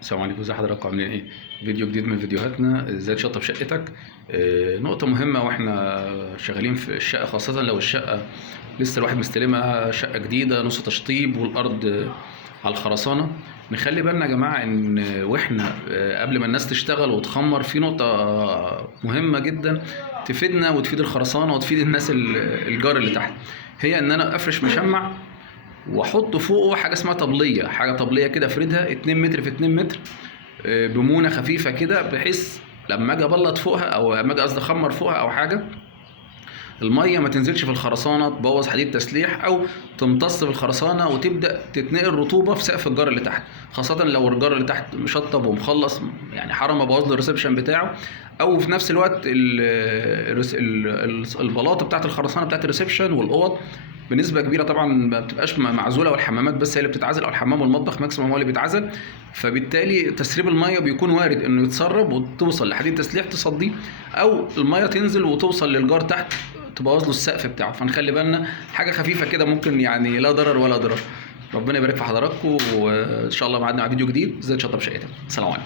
السلام عليكم، ازي حضراتكم؟ عاملين ايه؟ فيديو جديد من فيديوهاتنا ازاي تشطب شقتك. نقطة مهمة واحنا شغالين في الشقة، خاصة لو الشقة لسه الواحد مستلمها شقة جديدة نص تشطيب والأرض على الخرسانة. نخلي بالنا يا جماعة ان واحنا قبل ما الناس تشتغل وتخمر في نقطة مهمة جدا تفيدنا وتفيد الخرسانة وتفيد الناس الجار اللي تحت، هي ان انا افرش مشمع واحط فوقه حاجه اسمها طبليه، حاجه طبليه كده افردها 2 متر في 2 متر بمونه خفيفه كده، بحيث لما اجي ابلط فوقها او لما اجي قصدي اخمر فوقها او حاجه، الميه ما تنزلش في الخرسانه تبوظ حديد تسليح او تمتص في الخرسانه وتبدا تتنقل رطوبه في سقف الجار اللي تحت، خاصه لو الجار اللي تحت مشطب ومخلص يعني حرام ابوظ له الريسبشن بتاعه، او في نفس الوقت البلاطه بتاعت الخرسانه بتاعت الريسبشن والاوض بنسبه كبيره طبعا ما بتبقاش معزوله، والحمامات بس هي اللي بتتعزل، او الحمام والمطبخ ماكسيموم هو اللي بيتعزل، فبالتالي تسريب الميه بيكون وارد انه يتسرب وتوصل لحديد تسليح تصديه، او الميه تنزل وتوصل للجار تحت تبوظ له السقف بتاعه. فنخلي بالنا، حاجه خفيفه كده ممكن يعني لا ضرر ولا ضرر. ربنا يبارك في حضراتكم، وان شاء الله معادنا مع فيديو جديد ازاي تشطب شقتك. السلام عليكم.